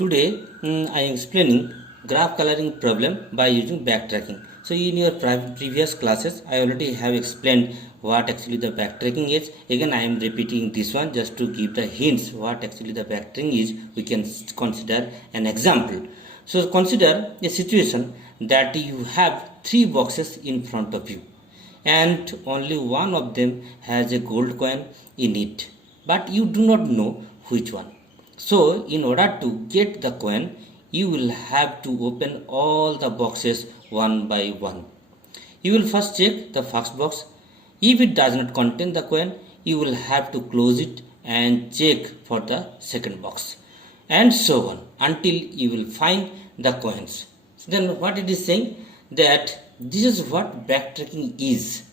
Today I am explaining graph coloring problem by using backtracking. So in your previous classes I already have explained what actually the backtracking is. Again I am repeating this one just to give the hints what actually the backtracking is. We can consider an example. So consider a situation that you have three boxes in front of you and only one of them has a gold coin in it, but you do not know which one. So, in order to get the coin, you will have to open all the boxes one by one. You will first check the first box. If it does not contain the coin, you will have to close it and check for the second box, and so on until you will find the coins. So then, what it is saying that this is what backtracking is,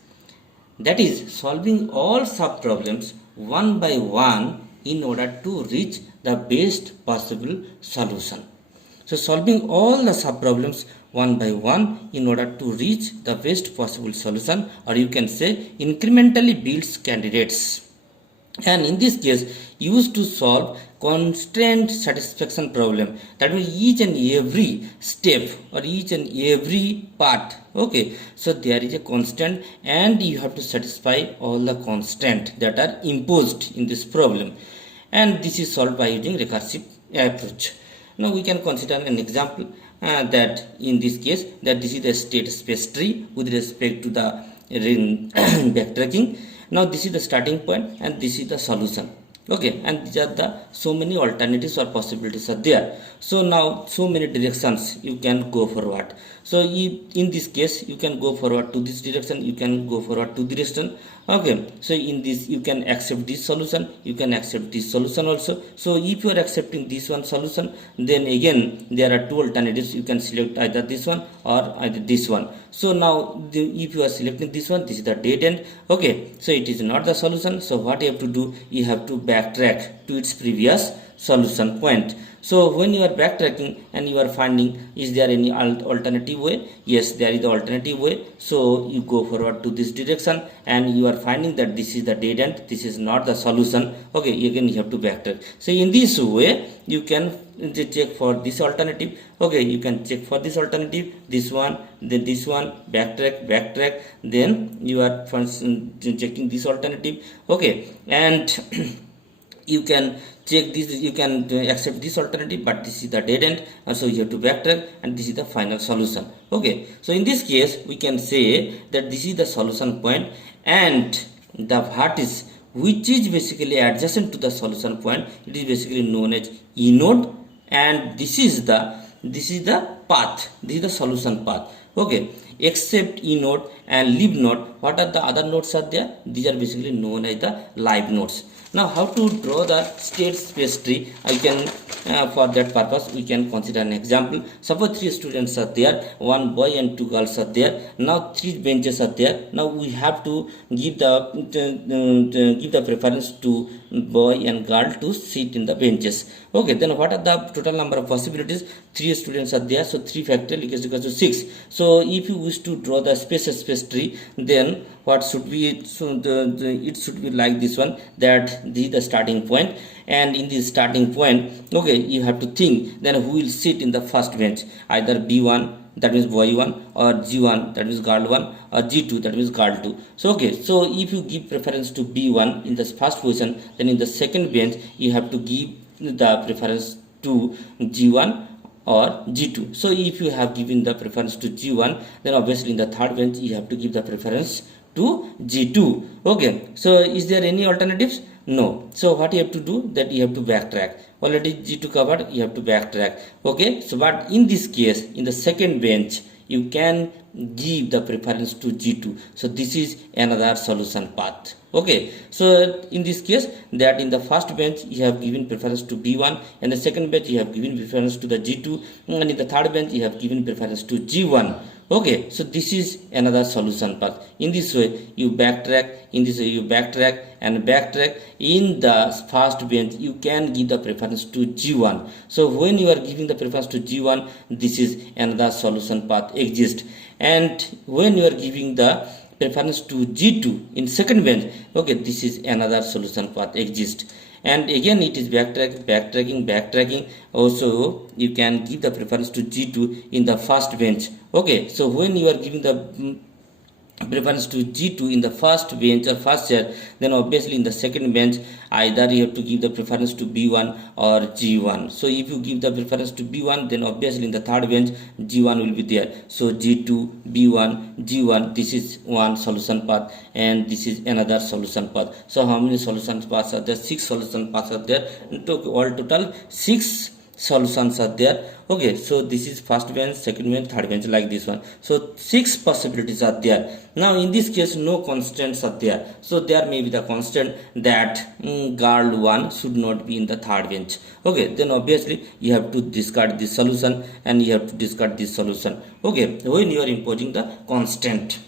that is solving all sub problems one by one in order to reach the best possible solution. So solving all the sub problems one by one in order to reach the best possible solution, or you can say incrementally builds candidates. And in this case used to solve constraint satisfaction problem, that means each and every step or each and every part. Okay, so there is a constant and you have to satisfy all the constraint that are imposed in this problem, and this is solved by using recursive approach. Now we can consider an example that in this case that this is the state space tree with respect to the backtracking. Now this is the starting point and this is the solution. Okay, and these are the so many alternatives or possibilities are there. So now so many directions you can go forward. So in this case you can go forward to this direction, you can go forward to this direction. Okay, so in this you can accept this solution, you can accept this solution also. So if you are accepting this one solution, then again there are two alternatives, you can select either this one or either this one. So now if you are selecting this one, this is the dead end. Okay, so it is not the solution. So what you have to do, you have to backtrack to its previous solution point. So when you are backtracking and you are finding is there any alternative way, yes there is the alternative way. So you go forward to this direction and you are finding that this is the dead end, this is not the solution. Okay, again you have to backtrack. So in this way you can check for this alternative. Okay, you can check for this alternative, this one, then this one, backtrack, then you are first checking this alternative. Okay, and you can check this, you can accept this alternative, but this is the dead end, so you have to backtrack and this is the final solution. Okay, so in this case we can say that this is the solution point and the vertex which is basically adjacent to the solution point, it is basically known as E node, and this is the path, this is the solution path. Okay, except E node and live node, what are the other nodes are there? These are basically known as the live nodes. Now how to draw the state space tree? I can for that purpose we can consider an example. Suppose three students are there, one boy and two girls are there. Now three benches are there. Now we have to give the preference to boy and girl to sit in the benches. Okay, then what are the total number of possibilities? Three students are there, so 3 factorial equals to 6. So if you wish to draw the space tree, then what should be, so it should be like this one, that this is the starting point, and in this starting point, okay, you have to think then who will sit in the first bench, either B1 that means boy 1, or G1 that means girl 1, or G2 that means girl 2. So okay, so if you give preference to B1 in the first position, then in the second bench you have to give the preference to G1 or G2. So if you have given the preference to G1, then obviously in the third bench you have to give the preference to G2. Okay, so is there any alternatives? No. So what you have to do, that you have to backtrack. Already G2 covered, you have to backtrack. Okay, so but in this case, in the second bench, you can give the preference to G2. So this is another solution path. Okay, so in this case, that in the first bench you have given preference to B1, and the second bench you have given preference to the G2, and in the third bench you have given preference to G1. Okay, so this is another solution path. In this way you backtrack, in this way you backtrack and backtrack. In the first bench you can give the preference to G1. So when you are giving the preference to G1, this is another solution path exists. And when you are giving the preference to G2 in second bench, okay, this is another solution path exists. and again it is backtracking. Also you can give the preference to G2 in the first bench. Okay, so when you are giving the preference to G2 in the first bench or first chair, then obviously in the second bench either you have to give the preference to B1 or G1. So if you give the preference to B1, then obviously in the third bench G1 will be there. So G2, B1, G1, this is one solution path and this is another solution path. So how many solution paths are there? 6 solution paths are there. All total 6 solutions are there. Okay, so this is first bench, second bench, third bench, like this one. So 6 possibilities are there. Now in this case no constants are there, so there may be the constant that girl 1 should not be in the third bench. Okay, then obviously you have to discard this solution and you have to discard this solution. Okay, when you are imposing the constant.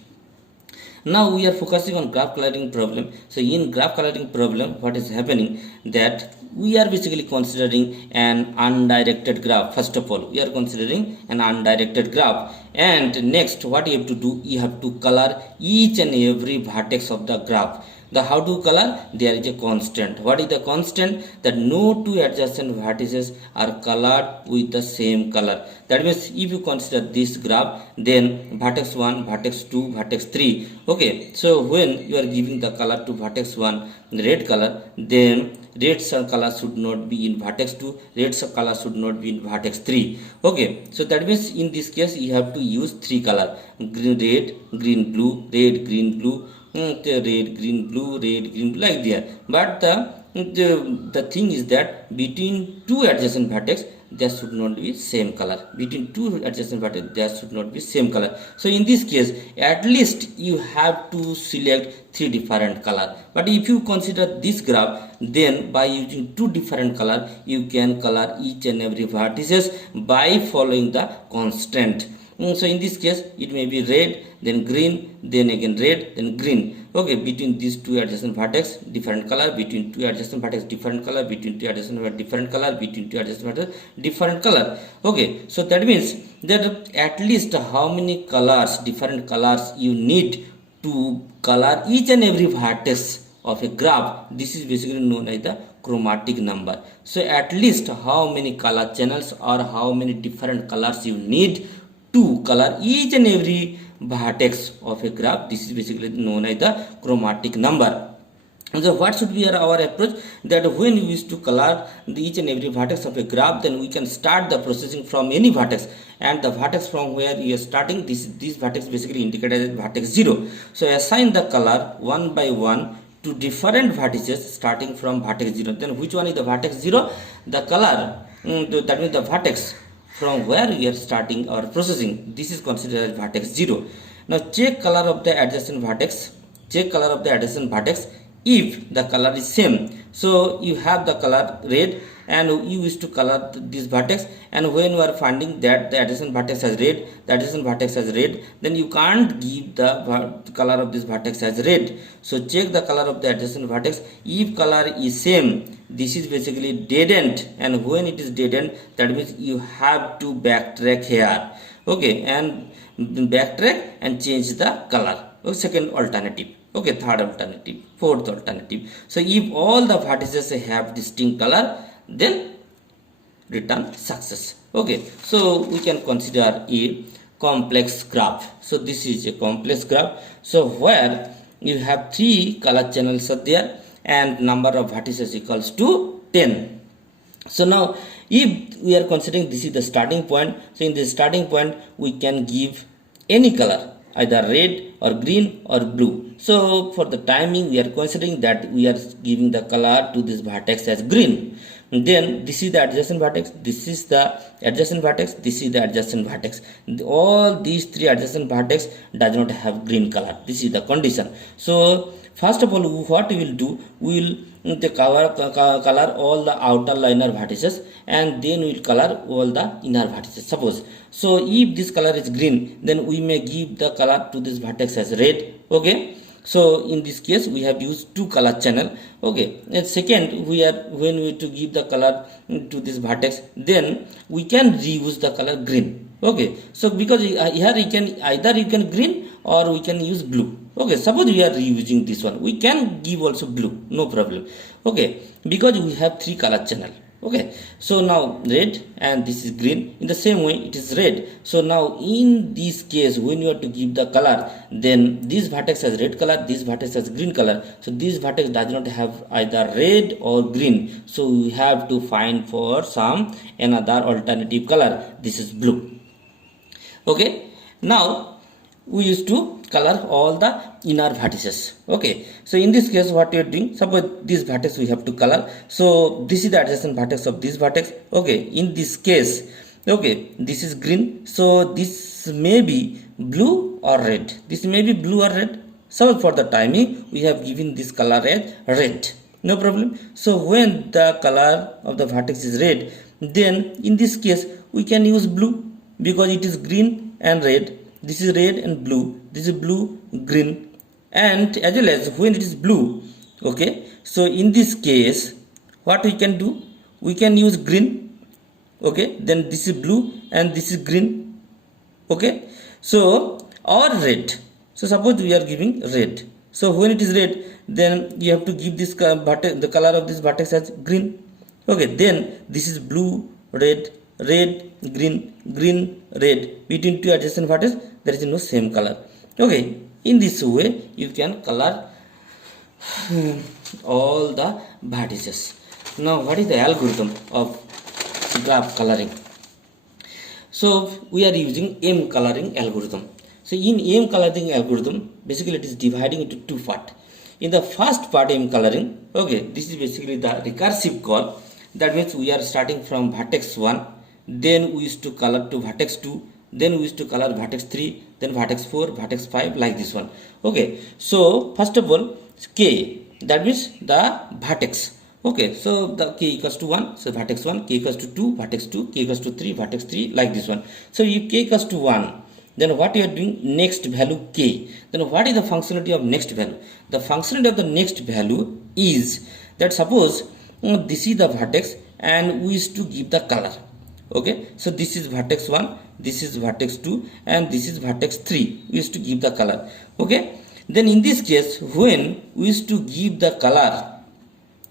Now we are focusing on graph coloring problem. So in graph coloring problem, what is happening that we are basically considering an undirected graph. First of all, we are considering an undirected graph, and next what you have to do, you have to color each and every vertex of the graph. The how to color? There is a constant. What is the constant? That no two adjacent vertices are colored with the same color. That means if you consider this graph, then vertex 1, vertex 2, vertex 3. Okay, so when you are giving the color to vertex 1, red color, then red color should not be in vertex 2, red color should not be in vertex 3. Okay, so that means in this case you have to use 3 color: green, red, green, blue, red, green, blue, red, green, blue, red, green, blue, like there. But the thing is that between two adjacent vertex there should not be same color. Between two adjacent vertex there should not be same color. So in this case at least you have to select 3 different color. But if you consider this graph, then by using 2 different color you can color each and every vertices by following the constant. So in this case it may be red, then green, then again red, then green. Okay, between these two adjacent vertex different color, between two adjacent vertex different color, between two adjacent vertex different color, between two adjacent vertex different color. Okay, so that means that at least how many colors, different colors you need to color each and every vertex of a graph. This is basically known as the chromatic number. So at least how many color channels or how many different colors you need to color each and every vertex of a graph. This is basically known as the chromatic number. So what should be our approach? That when we wish to color each and every vertex of a graph, then we can start the processing from any vertex, and the vertex from where you are starting, this vertex basically indicated as vertex 0. So assign the color one by one to different vertices starting from vertex 0. Then which one is the vertex 0? The color, that means the vertex from where we are starting our processing, this is considered as vertex 0. Now check color of the adjacent vertex. Check color of the adjacent vertex. If the color is same, so you have the color red and you wish to color this vertex, and when you are finding that the adjacent vertex has red, the adjacent vertex has red, then you can't give the color of this vertex as red. So check the color of the adjacent vertex. If color is same, this is basically dead end, and when it is dead end, that means you have to backtrack here. Okay, and backtrack and change the color. Second alternative. Okay, third alternative, fourth alternative. So if all the vertices have distinct color, then return success. Okay, so we can consider a complex graph. So this is a complex graph. So where you have 3 color channels are there and number of vertices equals to 10. So now if we are considering this is the starting point, so in the starting point we can give any color, either red or green or blue. So for the timing we are considering that we are giving the color to this vertex as green. Then this is the adjacent vertex, this is the adjacent vertex, this is the adjacent vertex. All these 3 adjacent vertex does not have green color. This is the condition. So first of all what we will do, we will color all the outer liner vertices, and then we will color all the inner vertices. Suppose, so if this color is green, then we may give the color to this vertex as red. Okay, So in this case we have used two color channel. Okay, and second, we are when we to give the color to this vertex, then we can reuse the color green. Okay, so because here you can either you can green or we can use blue. Okay, suppose we are reusing this one, we can give also blue, no problem. Okay, because we have three color channel. Okay, so now red and this is green, in the same way it is red. So now in this case when you are to give the color, then this vertex has red color, this vertex has green color. So this vertex does not have either red or green, so we have to find for some another alternative color. This is blue. Okay, now we used to color all the inner vertices. Okay, so in this case what we are doing, suppose this vertex we have to color. So this is the adjacent vertex of this vertex. Okay, in this case, okay, this is green, so this may be blue or red, this may be blue or red. So for the timing we have given this color as red, no problem. So when the color of the vertex is red, then in this case we can use blue because it is green and red. This is red and blue, this is blue, green, and as well as when it is blue. Okay, so in this case what we can do, we can use green. Okay, then this is blue and this is green. Okay, so or red. So suppose we are giving red, so when it is red, then you have to give this the color of this vertex as green. Okay, then this is blue, red, red, green, green, red. Between two adjacent vertices there is no same color. Okay, in this way you can color all the vertices. Now what is the algorithm of graph coloring? So we are using M coloring algorithm. So in M coloring algorithm, basically it is dividing into two parts. In the first part M coloring, okay, this is basically the recursive call. That means we are starting from vertex 1, then we used to color to vertex 2, then we used to color vertex 3, then vertex 4, vertex 5, like this one. Okay, so first of all K, that means the vertex. Okay, so the K equals to 1, so vertex 1, K equals to 2, vertex 2, K equals to 3, vertex 3, like this one. So if K equals to 1, then what you are doing, next value K. Then what is the functionality of next value? The functionality of the next value is that suppose this is the vertex and we used to give the color. Okay, so this is vertex 1, this is vertex 2, and this is vertex 3. We used to give the color. Okay, then in this case when we used to give the color,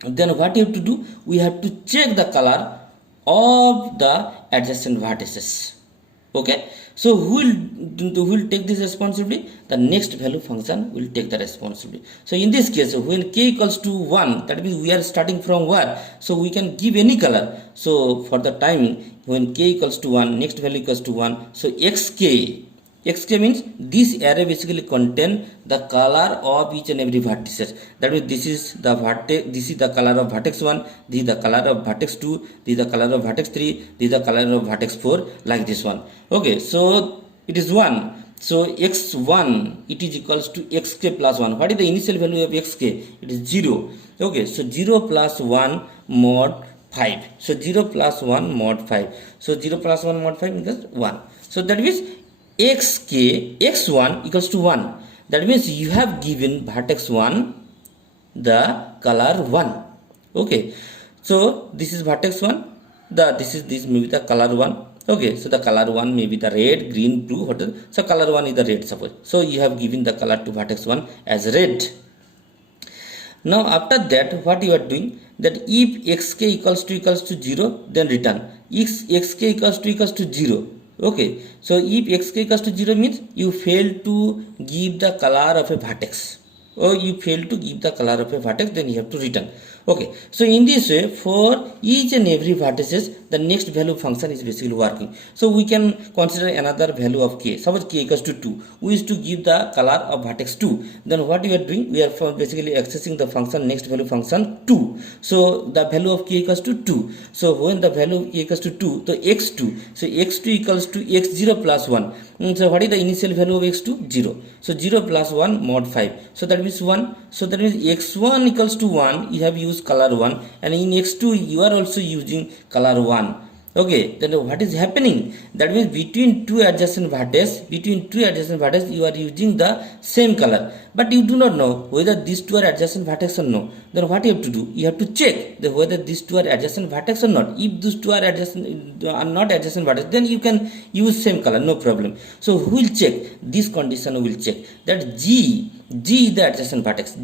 then what you have to do, we have to check the color of the adjacent vertices. Okay, so who will take this responsibility? The next value function will take the responsibility. So in this case when K equals to 1, that means we are starting from where, so we can give any color. So for the timing, when K equals to 1, next value equals to 1, so xk means this array basically contain the color of each and every vertices. That means this is the vertex, this is the color of vertex 1, this is the color of vertex 2, this is the color of vertex 3, this is the color of vertex 4, like this one. Okay, so it is 1, so x1 it is equals to xk plus 1. What is the initial value of xk? It is 0. Okay, so 0 plus 1 mod 5. So 0 plus 1 mod 5. So 0 plus 1 mod 5 equals 1. So that means x1 equals to 1. That means you have given vertex 1 the color 1. Okay, so this is vertex 1, this may be the color 1. Okay, so the color 1 may be the red, green, blue, whatever. So color 1 is the red, suppose. So you have given the color to vertex 1 as red. Now after that what you are doing, that if xk equals to 0, then return xk equals to 0. Okay, so if xk equals to 0 means you fail to give the color of a vertex, or you fail to give the color of a vertex, then you have to return. Okay, so in this way for each and every vertices the next value function is basically working. So we can consider another value of k. Suppose k equals to 2, we used to give the color of vertex 2. Then what we are doing, we are basically accessing the function next value function 2. So the value of k equals to 2. So when the value of k equals to 2, so x2, so x2 equals to x0 plus 1. So what is the initial value of x2? 0. So 0 plus 1 mod 5. So that means 1. So that means x1 equals to 1, you have used color 1, and in x2 you are also using color 1. Okay, then what is happening? That means between two adjacent vertices, you are using the same color, but you do not know whether these two are adjacent vertex or no. Then what you have to do? You have to check whether these two are adjacent vertex or not. If these two are not adjacent vertex, then you can use same color, no problem. So who will check this condition? We will check that G is the adjacent vertex.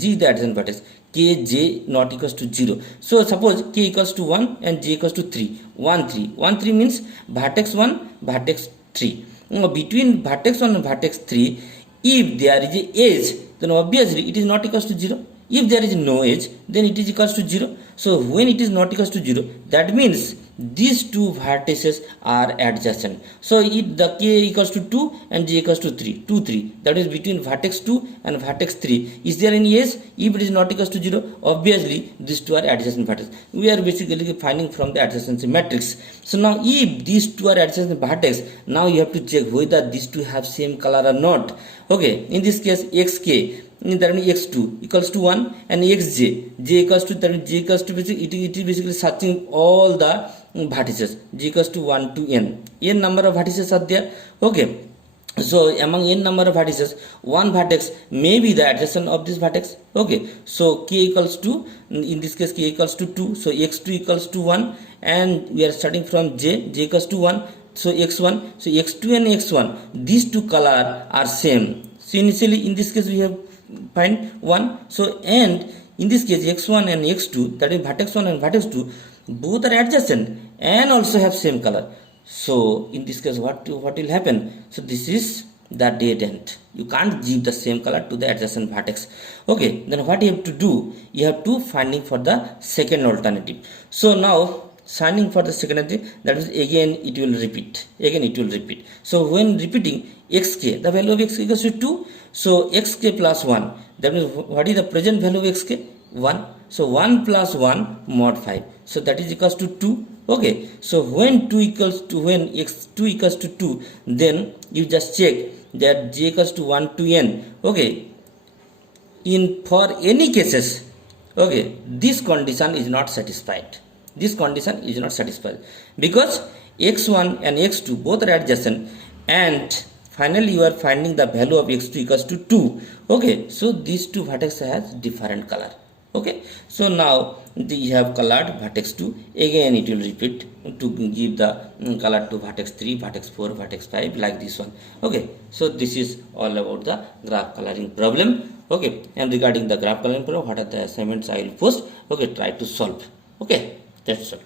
K j not equals to 0. So suppose k equals to 1 and j equals to 3. 1 3. 1 3 means vertex 1, vertex 3. Now, between vertex 1 and vertex 3, if there is a edge, then obviously it is not equals to 0. If there is no edge, then it is equals to 0. So when it is not equals to 0, that means these two vertices are adjacent. So if the k equals to 2 and j equals to 3, 2 3, that is between vertex 2 and vertex 3, is there any edge? If it is not equals to 0, obviously these two are adjacent vertices. We are basically finding from the adjacency matrix. So now if these two are adjacent vertex, now you have to check whether these two have same color or not. Okay, in this case xk, that means x2 equals to 1 and xj, j equals to, that means j equals to, it is basically searching all the vertices, j equals to 1 to n number of vertices are there. Okay, so among n number of vertices, one vertex may be the adjacent of this vertex. Okay, so k equals to, in this case k equals to 2, so x2 equals to 1, and we are starting from j equals to 1, so x1, so x2 and x1, these two color are same. So initially in this case we have find 1, so and in this case x1 and x2, that is vertex 1 and vertex 2, both are adjacent and also have same color. So in this case what will happen? So this is the dead end. You can't give the same color to the adjacent vertex. Okay, then what you have to do? You have to finding for the second alternative. So now finding for the second alternative, that is again it will repeat. So when repeating xk, the value of x equals to 2. So xk plus 1. That means what is the present value of xk? 1. So 1 plus 1 mod 5. So that is equals to 2. Okay. So when x2 equals to 2, then you just check that j equals to 1 to n. Okay. For any cases, okay, this condition is not satisfied. Because x1 and x2 both are adjacent, and finally you are finding the value of x2 equals to 2. Okay, so these two vertex has different color. Okay, so now you have colored vertex 2, again it will repeat to give the color to vertex 3, vertex 4, vertex 5, like this one. Okay, so this is all about the graph coloring problem. Okay, and regarding the graph coloring problem, what are the assignments I will post? Okay, try to solve. Okay, that's all.